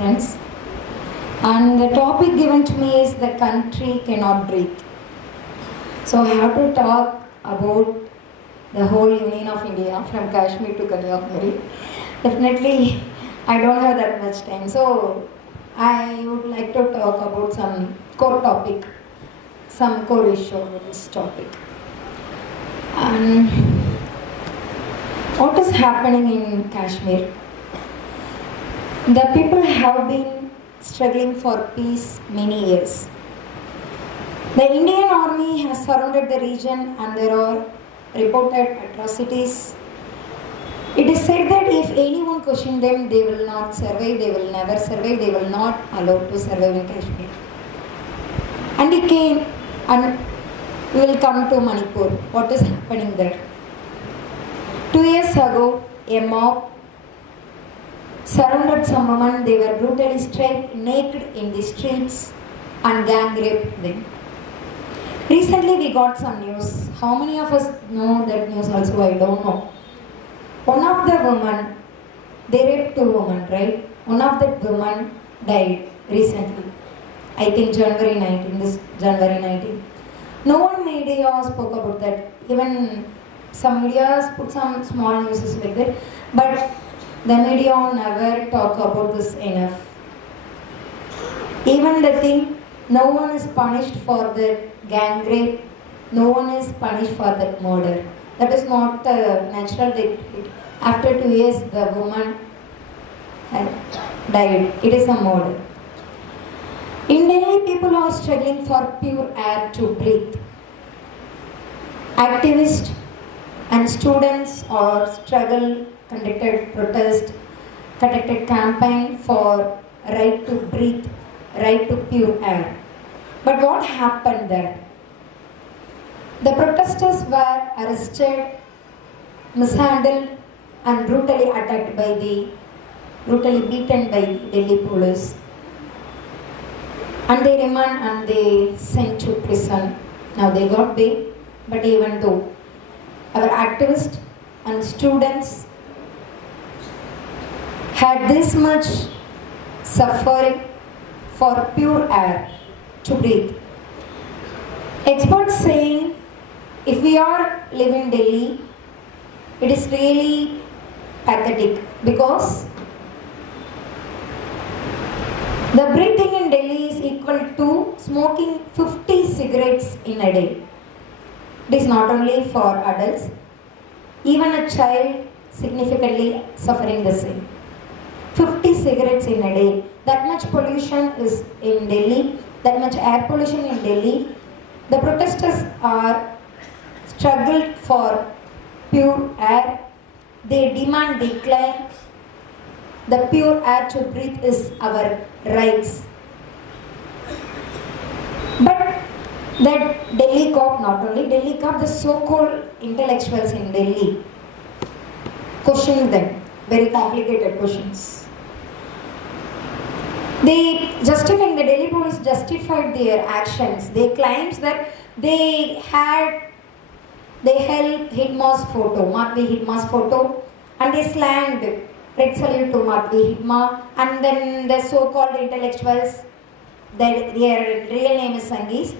conference, and the topic given to me is the country cannot breathe. So I have to talk about the whole Union of India from Kashmir to Kanyakumari. Definitely, I don't have that much time, so I would like to talk about some core topic, some core issue of this topic. And what is happening in Kashmir? The people have been struggling for peace many years. The Indian army has surrounded the region and there are reported atrocities. It is said that if anyone questions them, they will not survive, they will never survive, they will not allowed to survive in Kashmir. And it came, and we will come to Manipur. What is happening there? 2 years ago, a mob surrounded some women. They were brutally stripped naked in the streets and gang raped them. Recently we got some news. How many of us know that news also? I don't know. One of the women, they raped 2 women, right? One of the women died recently. I think January 19, this January 19. No one media spoke about that. Even some media put some small news like that. But the media never talk about this enough. Even the thing, no one is punished for the gang rape. No one is punished for that murder. That is not the natural death. After 2 years, the woman died. It is a murder. In Delhi, people are struggling for pure air to breathe. Activists and students are conducted protest, conducted campaign for right to breathe, right to pure air. But what happened there? The protesters were arrested, mishandled, and brutally beaten by the Delhi police. And they remand and they sent to prison. Now they got bail, but even though our activists and students had this much suffering for pure air to breathe. Experts saying if we are living in Delhi, it is really pathetic because the breathing in Delhi is equal to smoking 50 cigarettes in a day. It is not only for adults, even a child significantly suffering the same. 50 cigarettes in a day. That much pollution is in Delhi, that much air pollution in Delhi. The protesters are struggled for pure air. They demand, they claim the pure air to breathe is our rights. But that Delhi cop, not only Delhi cop, the so-called intellectuals in Delhi, questioning them, very complicated questions. The Delhi police justified their actions. They claimed that they held Hitma's photo, Mahatma Hitma's photo, and they slammed red salute to Mahatma Hitma, and then the so-called intellectuals, their real name is Sangees,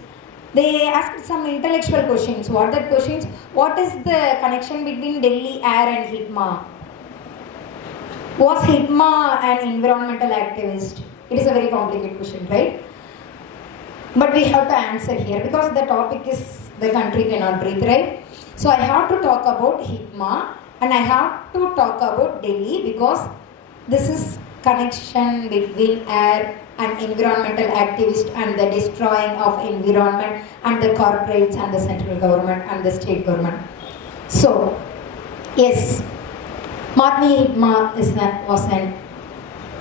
they asked some intellectual questions. What are the questions? What is the connection between Delhi air and Hitma? Was Hitma an environmental activist? It is a very complicated question, right? But we have to answer here because the topic is the country cannot breathe, right? So I have to talk about Hitma and I have to talk about Delhi because this is connection between air and environmental activists and the destroying of environment and the corporates and the central government and the state government. So, yes, Mahatma Hitma was an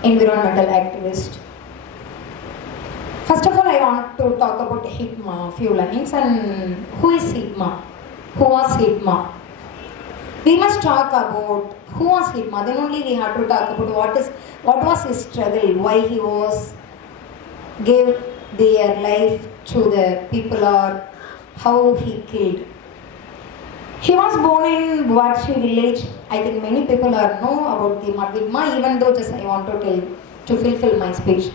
environmental activist. First of all, I want to talk about Hitma, a few lines, and who is Hitma? Who was Hitma? We must talk about who was Hitma. Then only we have to talk about what was his struggle, why he gave their life to the people, or how he killed. He was born in Valarmathi village. I think many people know about the Hitma, even though just I want to tell to fulfill my speech.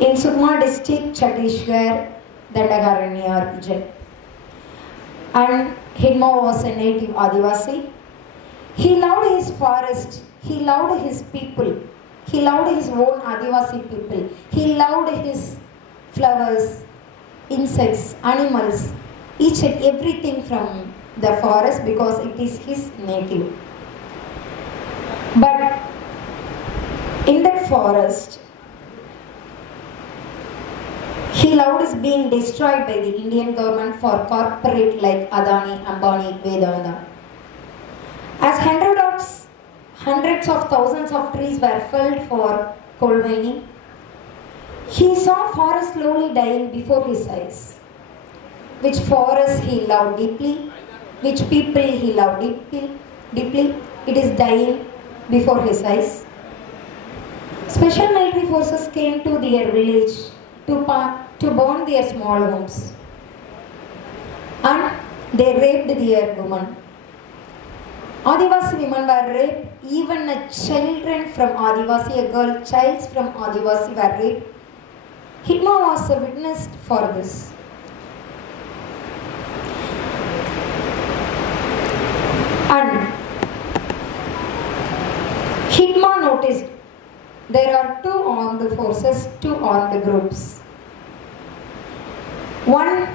In Sukma district, Chhattisgarh, Dandakaranya region. And Hidma was a native Adivasi. He loved his forest, he loved his people, he loved his own Adivasi people, he loved his flowers, insects, animals, each and everything from the forest because it is his native. But in that forest, he loved is being destroyed by the Indian government for corporate like Adani, Ambani, Vedanta. As hundreds of thousands of trees were felled for coal mining, he saw forest slowly dying before his eyes. Which forest he loved deeply, which people he loved deeply, it is dying before his eyes. Special military forces came to their village to burn their small homes, and they raped their women. Adivasi women were raped, even children from Adivasi, child from Adivasi were raped. Hidma was a witness for this. And Hidma noticed there are two armed forces, two armed groups. One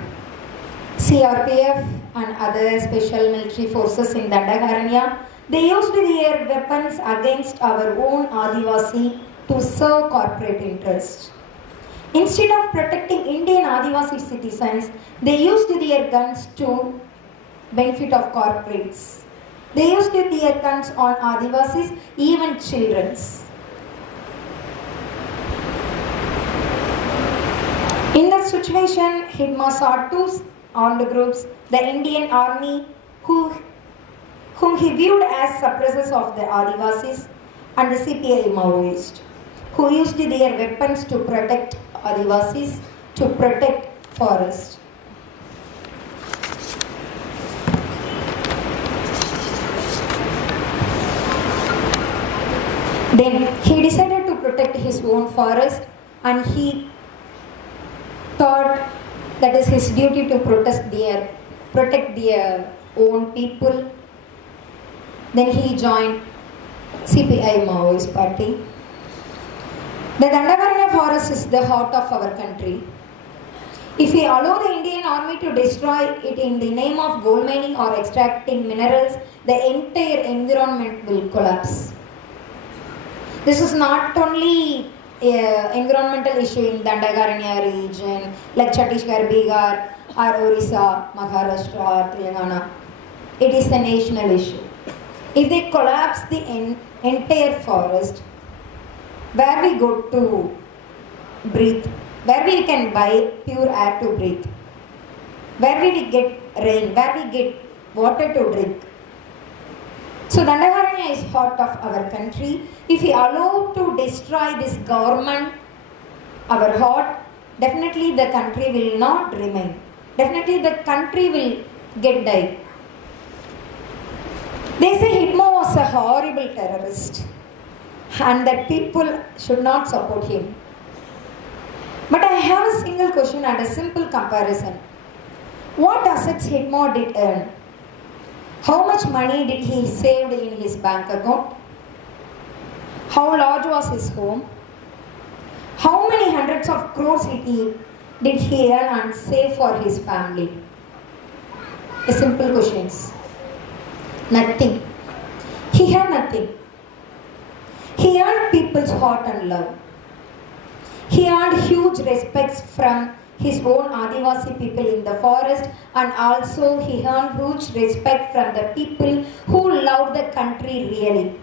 CRPF and other special military forces in Dandakaranya, they used their weapons against our own Adivasi to serve corporate interests. Instead of protecting Indian Adivasi citizens, they used their guns to benefit of corporates. They used their guns on Adivasis, even children's. In that situation, Hidma saw two armed groups, the Indian army whom he viewed as suppressors of the Adivasis, and the CPI Maoists who used their weapons to protect Adivasis, to protect forest. Then he decided to protect his own forest, and he thought that is his duty to protect their own people. Then he joined CPI Maoist party. The Dandakaranya forest is the heart of our country. If we allow the Indian army to destroy it in the name of gold mining or extracting minerals, the entire environment will collapse. This is not only an environmental issue in Dandakaranya region like Chhattisgarh, Bihar, or Orissa, Maharashtra, or Telangana. It is a national issue. If they collapse the entire forest, where we go to breathe, where we can buy pure air to breathe, where we get rain, where we get water to drink. So Dandakaranya is heart of our country. If we allow to destroy this government, our heart, definitely the country will not remain. Definitely the country will get died. They say Hidma was a horrible terrorist and that people should not support him. But I have a single question and a simple comparison. What assets Hidma did earn? How much money did he save in his bank account? How large was his home? How many hundreds of crores did he earn and save for his family? A simple question. Nothing. He had nothing. He earned people's heart and love. He earned huge respects from his own Adivasi people in the forest, and also he earned huge respect from the people who loved the country really.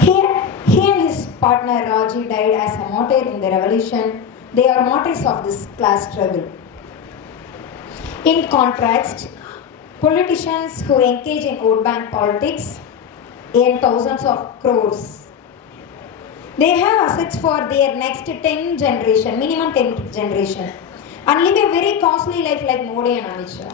He and his partner Raji died as a martyr in the revolution. They are martyrs of this class struggle. In contrast, politicians who engage in vote bank politics earn thousands of crores. They have assets for their next 10 generation, minimum 10 generation, and live a very costly life like Modi and Amit Shah.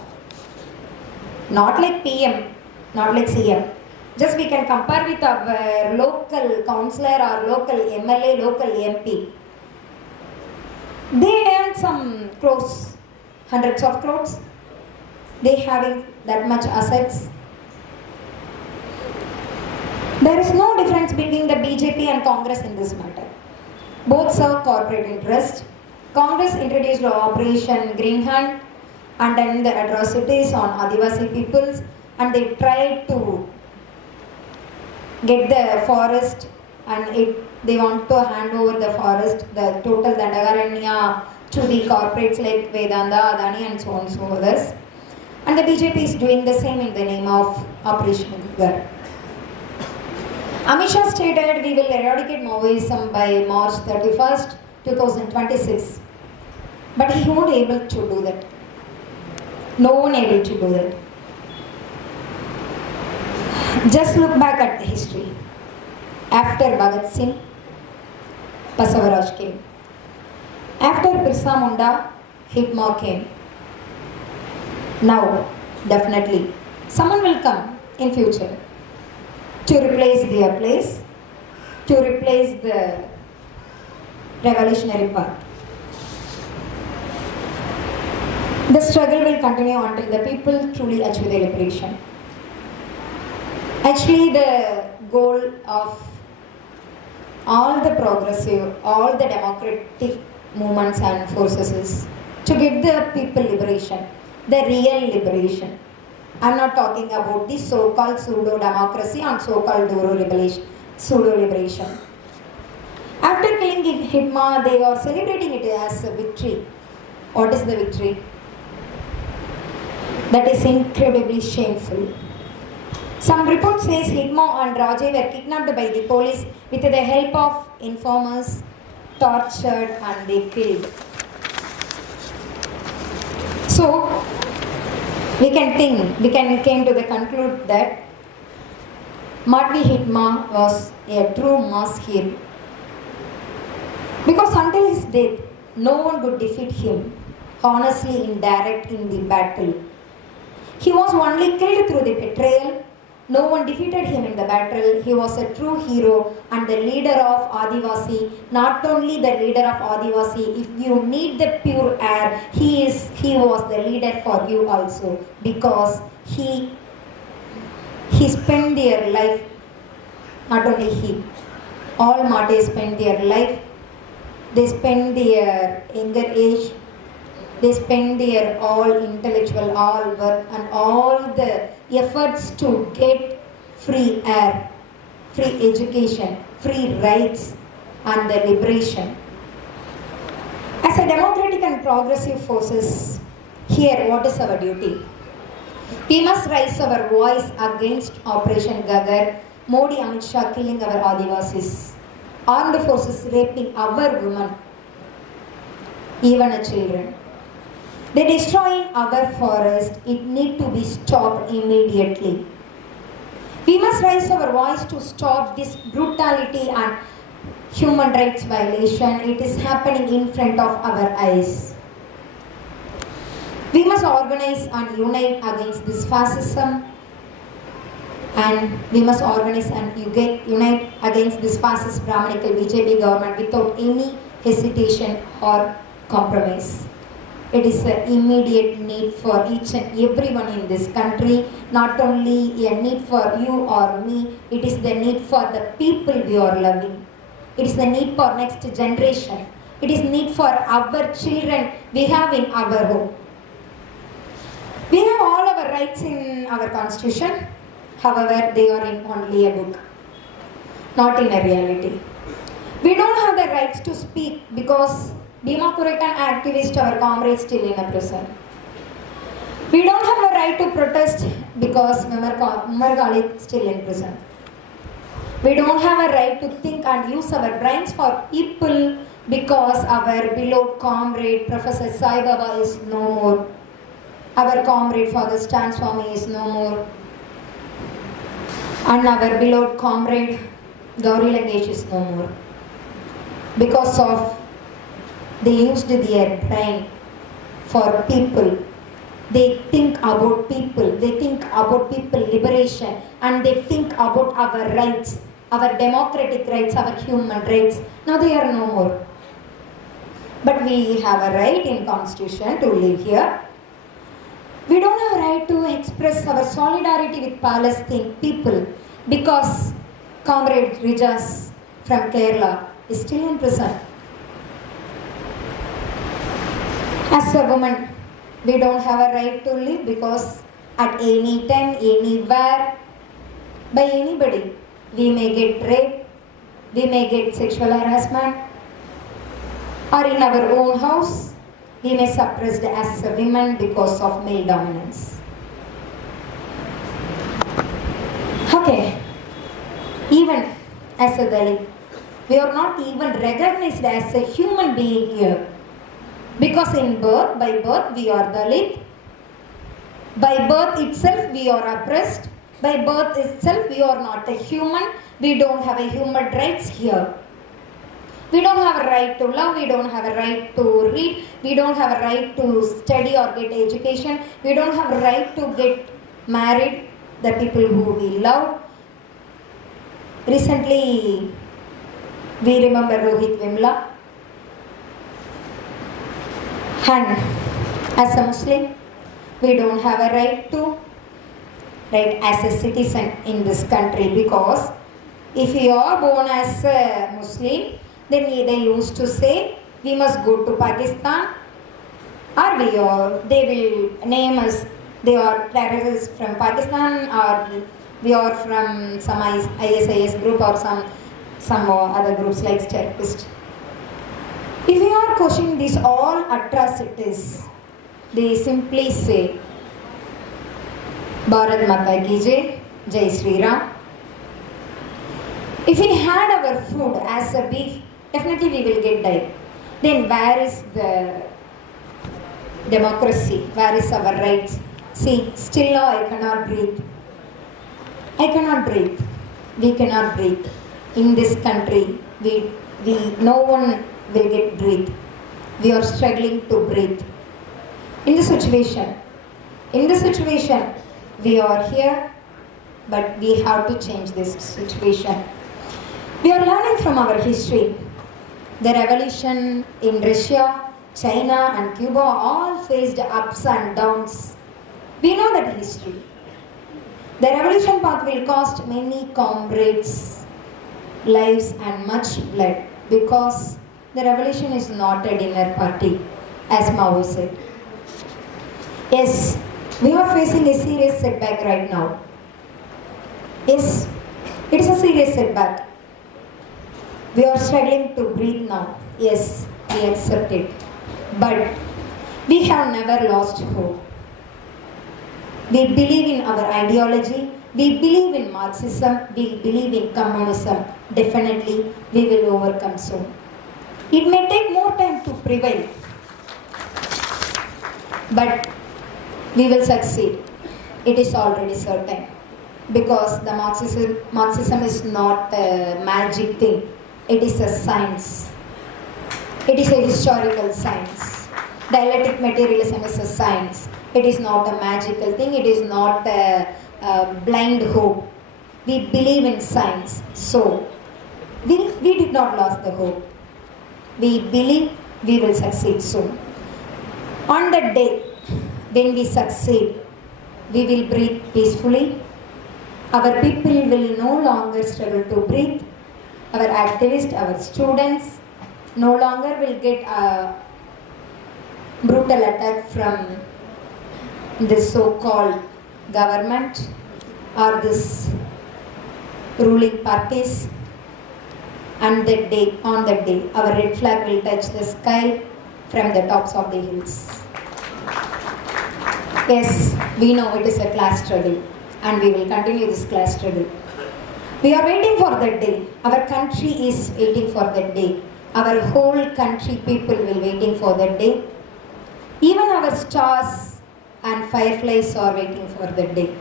Not like PM, not like CM. Just we can compare with our local councillor or local MLA, local MP. They earn some crores, hundreds of crores. They having that much assets. There is no difference between the BJP and Congress in this matter. Both serve corporate interest. Congress introduced Operation Green Hunt and then the atrocities on Adivasi peoples, and they tried to get the forest, and they want to hand over the forest, the total Dandagaranya, to the corporates like Vedanta, Adani and so on and so others. And the BJP is doing the same in the name of Operation Gar. Amit Shah stated we will eradicate Maoism by March 31st, 2026. But he won't able to do that. No one able to do that. Just look back at the history. After Bhagat Singh, Basavaraj came. After Birsa Munda, Hitma came. Now, definitely, someone will come in future to replace their place, to replace the revolutionary part. The struggle will continue until the people truly achieve their liberation. Actually, the goal of all the progressive, all the democratic movements and forces is to get the people liberation, the real liberation. I'm not talking about the so-called pseudo-democracy and so-called pseudo-liberation. After killing Hitma, they are celebrating it as a victory. What is the victory? That is incredibly shameful. Some report says Hitma and Rajay were kidnapped by the police with the help of informers, tortured and they killed. So, we can to the conclude that Madhvi Hitma was a true mass hero. Because until his death, no one could defeat him, honestly indirect in the battle. He was only killed through the betrayal. No one defeated him in the battle. He was a true hero and the leader of Adivasi. Not only the leader of Adivasi, if you need the pure air, he was the leader for you also, because he spent their life, not only he, all Mates spent their life, they spend their younger age, they spend their all intellectual, all work and all the efforts to get free air, free education, free rights and the liberation. As a democratic and progressive forces, here what is our duty? We must raise our voice against Operation Gagar, Modi Amit Shah killing our Adivasis, armed forces raping our women, even our children. They destroying our forest. It need to be stopped immediately. We must raise our voice to stop this brutality and human rights violation. It is happening in front of our eyes. We must organize and unite against this fascism, and we must organize and unite against this fascist Brahmanical BJP government without any hesitation or compromise. It is an immediate need for each and everyone in this country, not only a need for you or me, it is the need for the people we are loving. It is the need for next generation. It is need for our children we have in our home. We have all our rights in our constitution, however they are in only a book, not in a reality. We don't have the rights to speak because Bhima Kurekan activist, our comrade, still in a prison. We don't have a right to protest because Umar Khalid still in prison. We don't have a right to think and use our brains for people because our beloved comrade Professor Sai Baba is no more. Our comrade Father Stan Swami is no more. And our beloved comrade Gauri Langesh is no more. Because of they used their brain for people They think about people, they think about people liberation, and they think about our rights, our democratic rights, our human rights. Now they are no more. But we have a right in Constitution to live here. We don't have a right to express our solidarity with Palestine people because Comrade Rijas from Kerala is still in prison. As a woman, we don't have a right to live because at any time, anywhere, by anybody, we may get raped, we may get sexual harassment, or in our own house, we may suppressed as a woman because of male dominance. Okay, even as a Dalit, we are not even recognized as a human being here. Because by birth we are Dalit. By birth itself we are oppressed. By birth itself we are not a human. We don't have a human rights here. We don't have a right to love. We don't have a right to read. We don't have a right to study or get education. We don't have a right to get married. The people who we love. Recently, we remember Rohit Vimla. And as a Muslim, we don't have a right to, right, as a citizen in this country, because if you are born as a Muslim, then they used to say we must go to Pakistan, or they will name us, they are terrorists from Pakistan, or we are from some ISIS group or some other groups like terrorists. If we are questioning these all atrocities, they simply say, Bharat Mata ki Jai, Jai Shri Ram. If we had our food as a beef, definitely we will get died. Then where is the democracy? Where is our rights? See, still now I cannot breathe. I cannot breathe. We cannot breathe. In this country, no one will get breathe. We are struggling to breathe. In this situation, we are here, but we have to change this situation. We are learning from our history. The revolution in Russia, China and Cuba all faced ups and downs. We know that history. The revolution path will cost many comrades' lives and much blood, because the revolution is not a dinner party, as Mao said. Yes, we are facing a serious setback right now. Yes, it is a serious setback. We are struggling to breathe now. Yes, we accept it. But we have never lost hope. We believe in our ideology. We believe in Marxism. We believe in communism. Definitely, we will overcome soon. It may take more time to prevail, but we will succeed. It is already certain, because the Marxism is not a magic thing. It is a science. It is a historical science. Dialectic materialism is a science. It is not a magical thing. It is not a blind hope. We believe in science. So, we did not lose the hope. We believe we will succeed soon. On that day, when we succeed, we will breathe peacefully. Our people will no longer struggle to breathe. Our activists, our students no longer will get a brutal attack from this so-called government or this ruling parties. And on that day, our red flag will touch the sky from the tops of the hills. Yes, we know it is a class struggle, and we will continue this class struggle. We are waiting for that day. Our country is waiting for that day. Our whole country people will waiting for that day. Even our stars and fireflies are waiting for that day.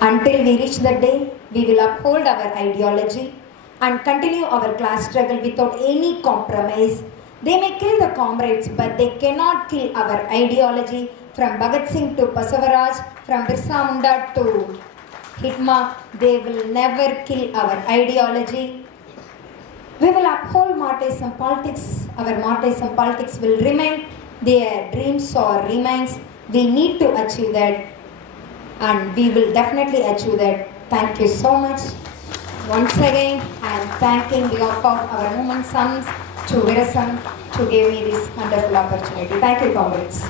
Until we reach that day, we will uphold our ideology and continue our class struggle without any compromise. They may kill the comrades, but they cannot kill our ideology from Bhagat Singh to Basavaraj, from Birsa Munda to Hitma, they will never kill our ideology. We will uphold Marxism politics. Our Marxism politics will remain. Their dreams or remains. We need to achieve that, and we will definitely achieve that. Thank you so much. Once again, I am thanking behalf of our movement sons to Virasam to give me this wonderful opportunity. Thank you, comrades.